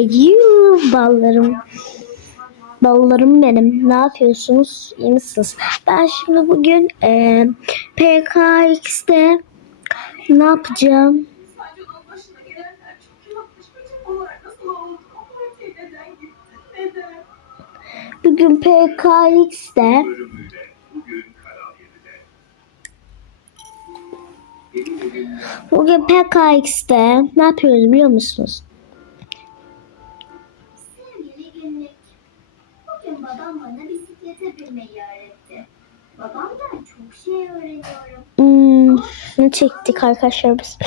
Yuh ballarım. Ballarım benim. Ne yapıyorsunuz? İyi misiniz? Ben şimdi bugün e, PKX'de ne yapacağım? Bugün PKX'de bölümüyle bugün Kanal 7'de. bugün PKX'de ne yapıyoruz biliyor musunuz? Bugün babam bana bisiklete binmeyi öğretti. Babamdan çok şey öğreniyorum. Hmm, ne çektik arkadaşlar biz?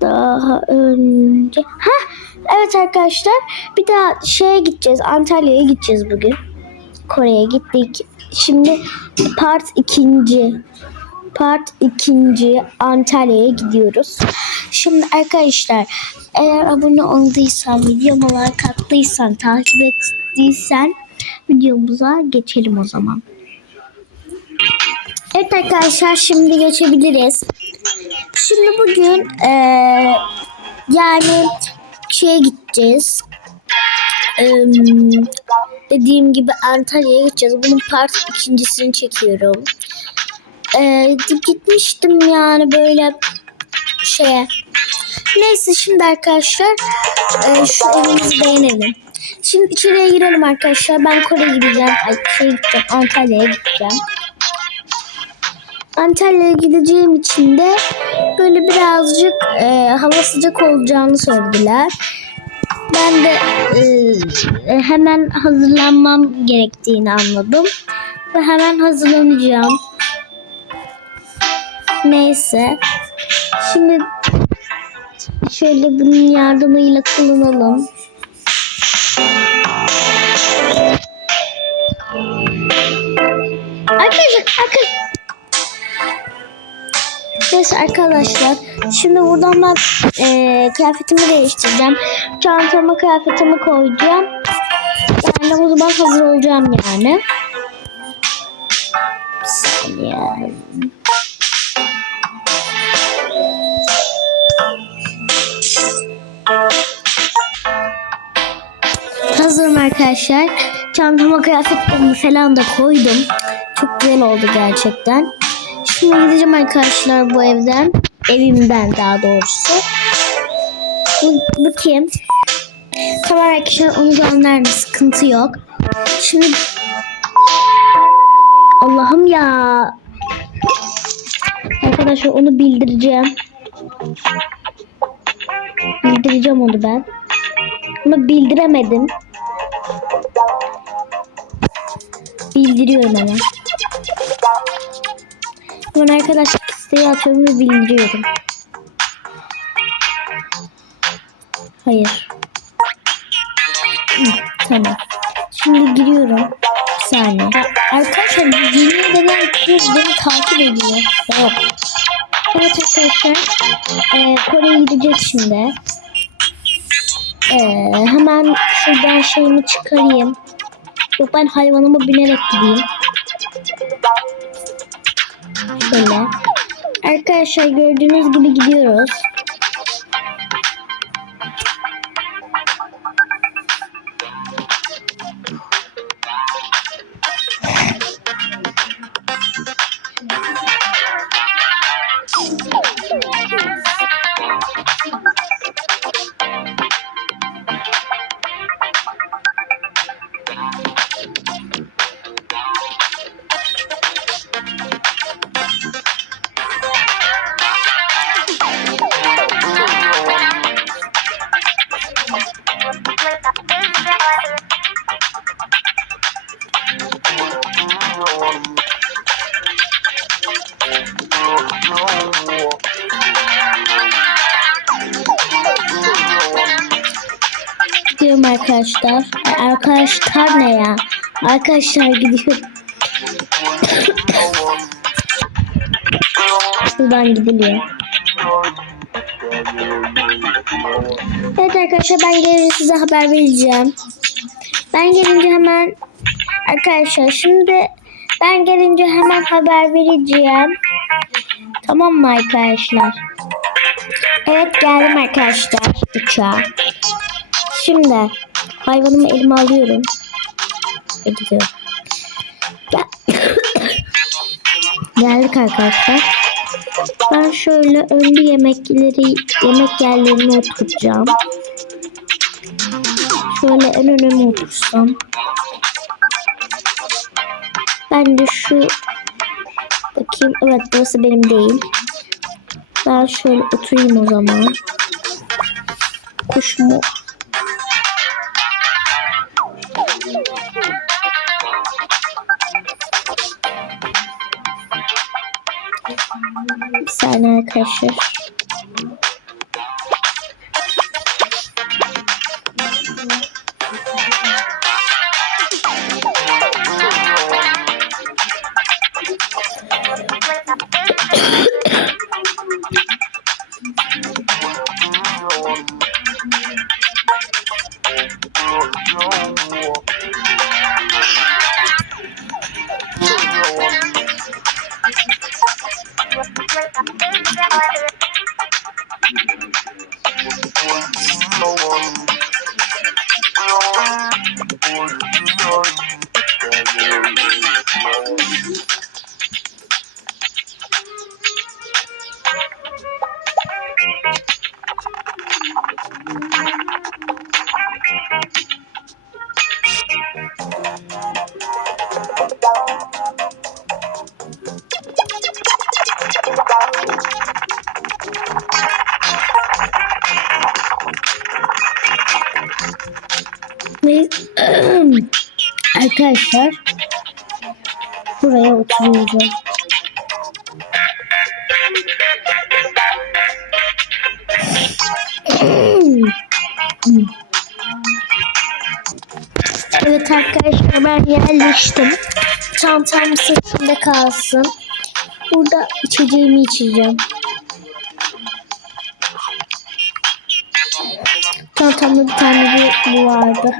Daha önce. Ha, evet arkadaşlar. Bir daha şeye gideceğiz. Antalya'ya gideceğiz bugün. Kore'ye gittik. Şimdi part ikinci. Part ikinci Antalya'ya gidiyoruz. Şimdi arkadaşlar eğer abone olduysan, videoma like attıysan, takip ettiysen videomuza geçelim o zaman. Evet arkadaşlar şimdi geçebiliriz. Şimdi bugün eee, yani şeye gideceğiz. Eee, dediğim gibi Antalya'ya gideceğiz. Bunun part ikincisini çekiyorum. Eee, gitmiştim yani böyle şeye. Neyse şimdi arkadaşlar eee, şu evimizi beğenelim. Şimdi içeriye girelim arkadaşlar. Ben Kore'ye gideceğim. Ay şey gideceğim. Antalya'ya gideceğim. Antalya'ya gideceğim için de böyle birazcık e, hava sıcak olacağını söylediler. Ben de e, hemen hazırlanmam gerektiğini anladım. Ve hemen hazırlanacağım. Neyse. Şimdi şöyle bunun yardımıyla kullanalım. Arkadaşlar, arkadaşlar. Neyse arkadaşlar şimdi buradan ben eee, kıyafetimi değiştireceğim. Çantama kıyafetimi koyacağım. Yani o zaman hazır olacağım yani. Bir saniye. Arkadaşlar. Çantama kıyafetlerimi falan da koydum. Çok güzel oldu gerçekten. Şimdi gideceğim arkadaşlar bu evden. Evimden daha doğrusu. Bu, bu kim? Tamam arkadaşlar onu gönderin. Sıkıntı yok. Şimdi Allah'ım ya. Arkadaşlar onu bildireceğim. Bildireceğim onu ben. Ama bildiremedim. Bildiriyorum hemen. Hemen arkadaşlık isteği atıyorum ve bildiriyorum. Hayır. Hı, tamam. Şimdi giriyorum. Bir saniye. Arkadaşlar yemin ederim kız beni takip ediyor. Yok. Evet arkadaşlar. Ee, Kore'ye gideceğiz şimdi. Şuradan şeyimi çıkarayım. Yok ben hayvanıma binerek gideyim. Şöyle. Arkadaşlar gördüğünüz gibi gidiyoruz. Arkadaşlar. Arkadaşlar ne ya? Arkadaşlar gidiyorum. Buradan gidiliyor. Evet arkadaşlar ben gelince size haber vereceğim. Ben gelince hemen arkadaşlar şimdi ben gelince hemen haber vereceğim. Tamam mı arkadaşlar? Evet geldim arkadaşlar uçağa. Şimdi hayvanımı elime alıyorum. Ve gidiyorum. Gel. Geldik arkadaşlar. Ben şöyle önlü yemekleri yemek yerlerine oturacağım. Şöyle en öne otursam. Ben de şu bakayım evet burası benim değil. Ben şöyle oturayım o zaman. Kuş saniye arkadaşlar. Arkadaşlar buraya oturuyorum. Evet arkadaşlar ben yerleştim. Çantam sırtımda kalsın. Burada içeceğimi içeceğim. Çantamda bir tane bu vardı.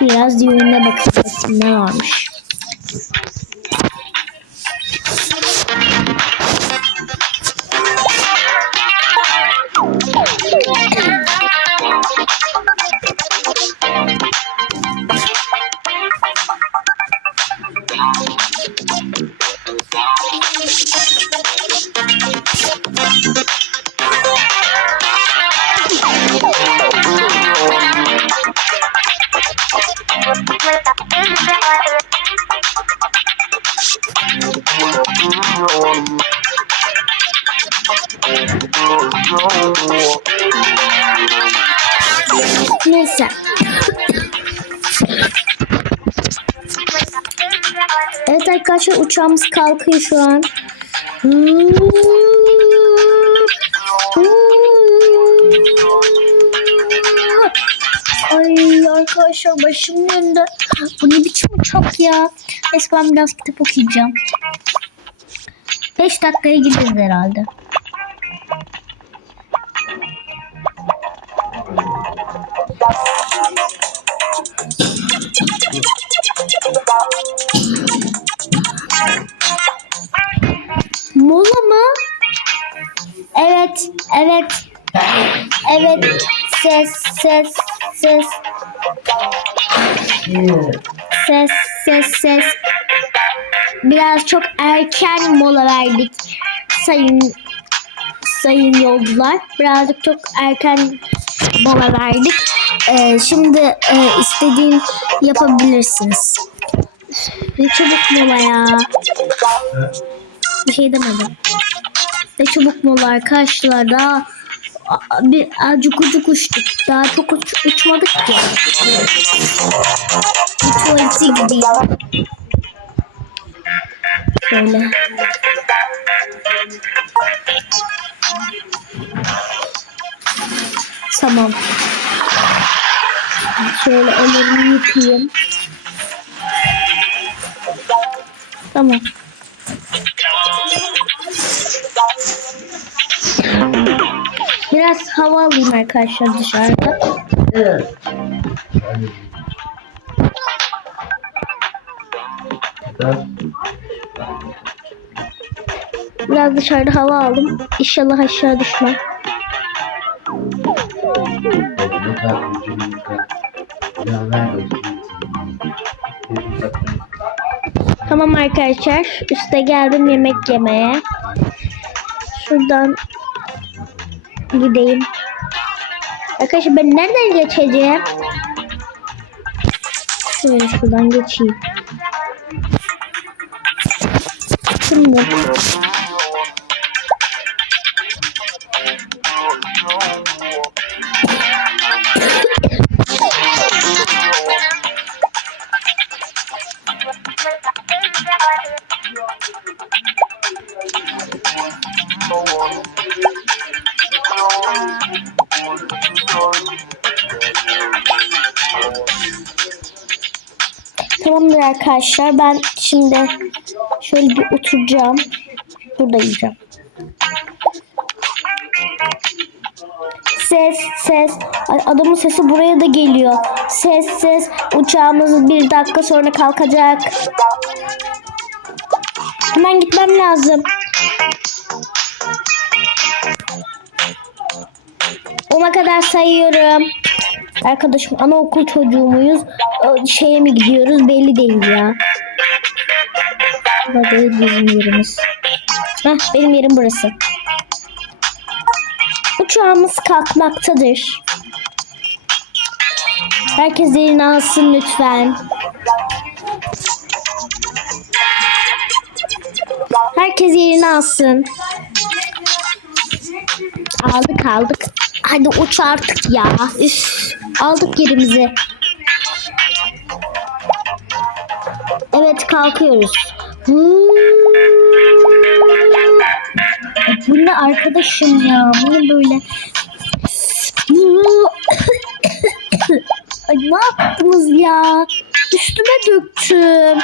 Biraz düğüne bakacağız ne varmış. Neyse. Evet arkadaşlar uçağımız kalkıyor şu an. Ay arkadaşlar başımın önünde. Bu ne biçim uçak ya? Neyse ben biraz kitap okuyacağım. 5 dakikaya gideriz herhalde. Mola mı? Evet, evet. Evet. Ses, ses, ses. Ses, ses, ses. Biraz çok erken mola verdik. Sayın sayın yolcular. Birazcık çok erken mola verdik. Ee, şimdi e, istediğin yapabilirsiniz. Ne çabuk mola ya. Bir şey demedim. Ne çabuk mola arkadaşlar. Daha bir azıcık ucuk uçtuk. Daha çok uç, uçmadık ki. Tuvalete gideyim. Şöyle. Tamam. Şöyle ellerimi yıkayayım. Tamam. Biraz hava alayım arkadaşlar dışarıda. Evet. Biraz dışarıda hava aldım. İnşallah aşağı düşmem. Tamam arkadaşlar. Üste geldim yemek yemeye. Şuradan gideyim. Arkadaşlar ben nereden geçeceğim? Şöyle şuradan geçeyim. Şimdi arkadaşlar. Ben şimdi şöyle bir oturacağım. Burada yiyeceğim. Ses ses. Adamın sesi buraya da geliyor. Ses ses. Uçağımız bir dakika sonra kalkacak. Hemen gitmem lazım. Ona kadar sayıyorum. Arkadaşım anaokul çocuğu muyuz? Şeye mi gidiyoruz belli değil ya. Burada bizim yerimiz. Heh, benim yerim burası. Uçağımız kalkmaktadır. Herkes yerini alsın lütfen. Herkes yerini alsın. Aldık aldık. Hadi uç artık ya. Üf, aldık yerimizi. Evet kalkıyoruz. Bu ne arkadaşım ya? Bu ne böyle? Ay ne yaptınız ya? Üstüme döktüm.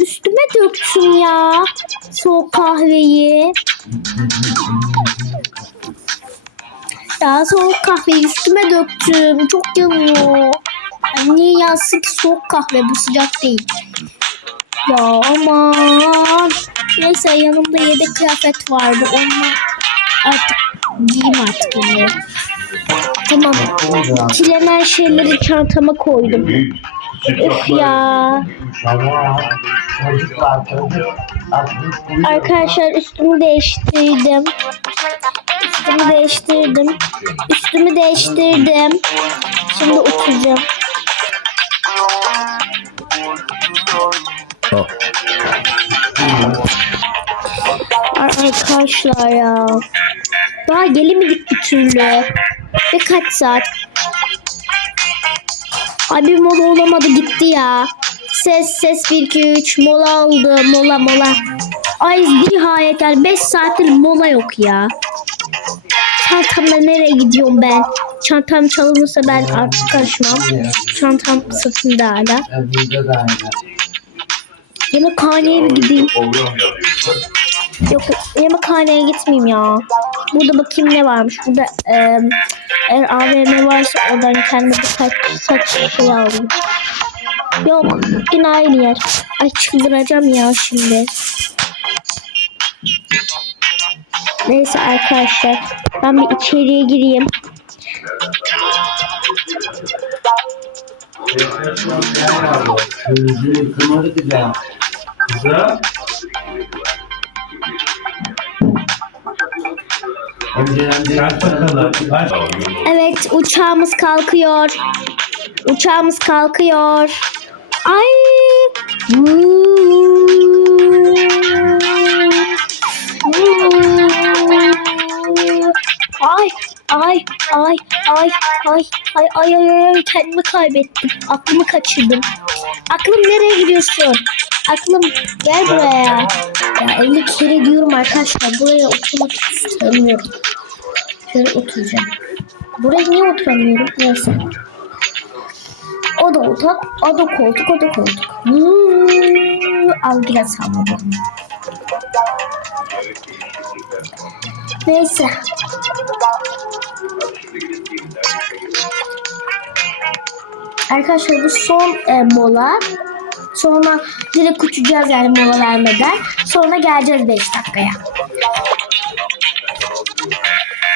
Üstüme döktüm ya. Soğuk kahveyi. Ya soğuk kahveyi üstüme döktüm. Çok yanıyor. Ay, niye yansın ki soğuk kahve bu sıcak değil. Ya aman. Neyse yanımda yedek kıyafet vardı. Onu artık giyeyim artık onları. Tamam. Çilenen şeyleri çantama koydum. Üf ya. Arkadaşlar üstümü değiştirdim. Üstümü değiştirdim. Üstümü değiştirdim. Şimdi oturacağım. Ay Arkadaşlar ya. Daha gelemedik bir türlü. Ve kaç saat? Ay bir mola olamadı gitti ya. Ses ses 1 2 3 mola oldu mola mola. Ay nihayet yani 5 saattir mola yok ya. Çantamla nereye gidiyorum ben? Çantam çalınırsa ben artık karışmam. Çantam sırtımda hala. Yemekhaneye bir gideyim. Yok yemekhaneye gitmeyeyim ya. Burada bakayım ne varmış. Burada e, eğer AVM varsa oradan kendime birkaç saç şey alayım. Yok yine aynı yer. Ay çıldıracağım ya şimdi. Neyse arkadaşlar ben bir içeriye gireyim. Sözü kımarı güzel. Güzel. Evet uçağımız kalkıyor. Uçağımız kalkıyor. Ay. Ay ay ay ay ay ay ay ay ay kendimi kaybettim. Aklımı kaçırdım. Aklım nereye gidiyorsun? Aklım gel buraya. Ya 50 kere diyorum arkadaşlar buraya oturmak istemiyorum. Şöyle oturacağım. Buraya niye oturamıyorum? Neyse. O da otak, o da koltuk, o da koltuk. Hmm, al biraz hava bakalım. Neyse. Arkadaşlar bu son e, mola. Sonra direkt uçacağız yani mola vermeden. Sonra geleceğiz 5 dakikaya.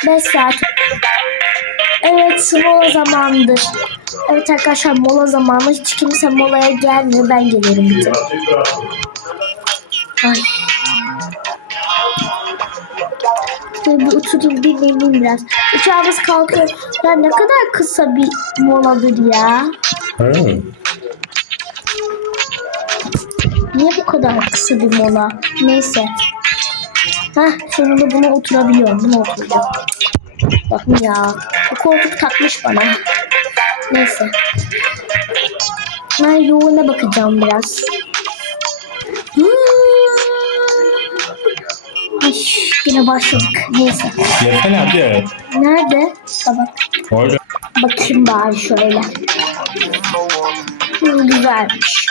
5 saat. Evet mola zamanıdır. Evet arkadaşlar mola zamanı. Hiç kimse molaya gelmiyor. Ben gelirim bir. Ay. Bir oturayım dinleneyim biraz. Uçağımız kalkıyor. Ya ne kadar kısa bir moladır ya. Hmm. Niye bu kadar kısa bir mola? Neyse. Hah sonunda buna oturabiliyorum. Buna oturacağım. Bakın ya. Bu koltuk takmış bana. Neyse. Ben yoğuna bakacağım biraz. Yine başladık. Neyse. Yesene hadi. Nerede? Tabak. Orada. Bakayım bari şöyle. Hmm, güzelmiş.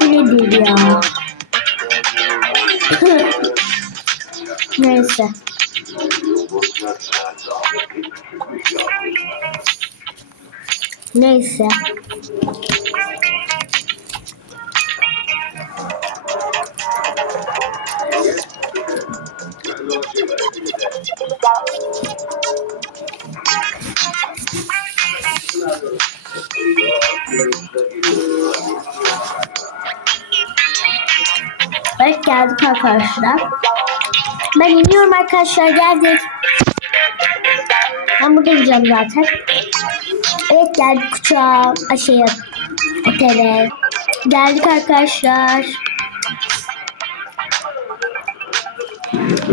Bu nedir ya? Neyse. Neyse. Evet geldik arkadaşlar. Ben iniyorum arkadaşlar geldik. Ben burada ineceğim zaten. Evet geldik uçağa. Şey, otele. Geldik arkadaşlar.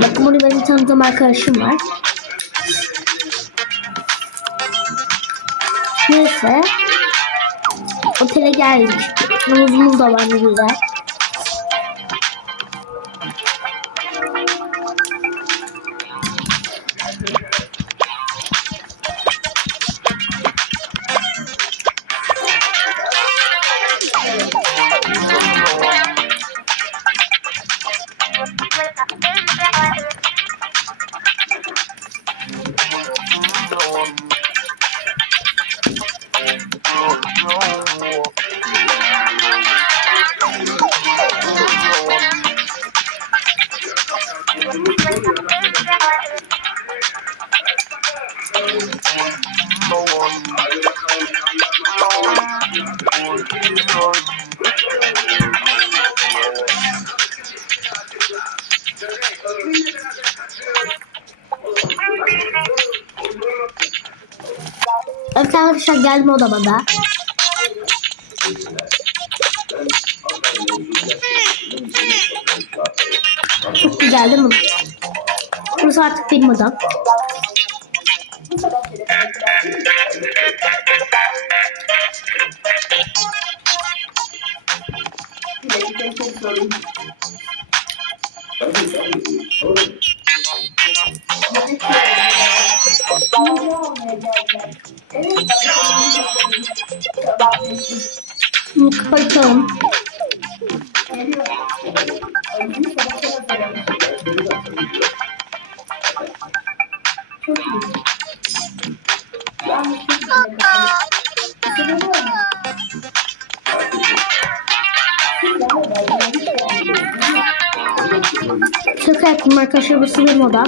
Bakın burada benim tanıdığım arkadaşım var. Neyse. Otele geldik. Havuzumuz da var güzel. Geldim odama da. Çok güzel değil mi? Burası artık benim odam. Kapatalım. Şaka yaptım arkadaşlar. Burası benim odam.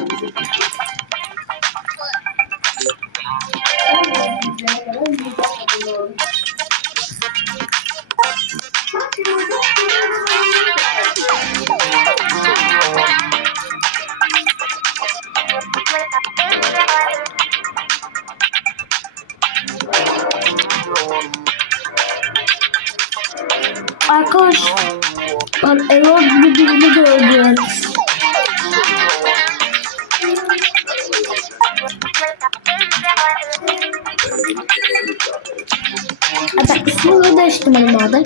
5 numaralı.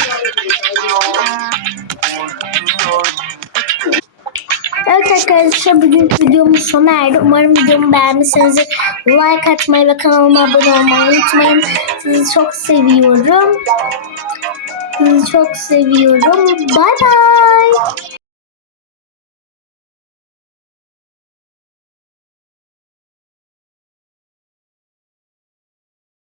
Evet arkadaşlar bugün videomuz sona erdi. Umarım videomu beğenmişsinizdir. Like atmayı ve kanalıma abone olmayı unutmayın. Sizi çok seviyorum. Sizi çok seviyorum. Bay bay.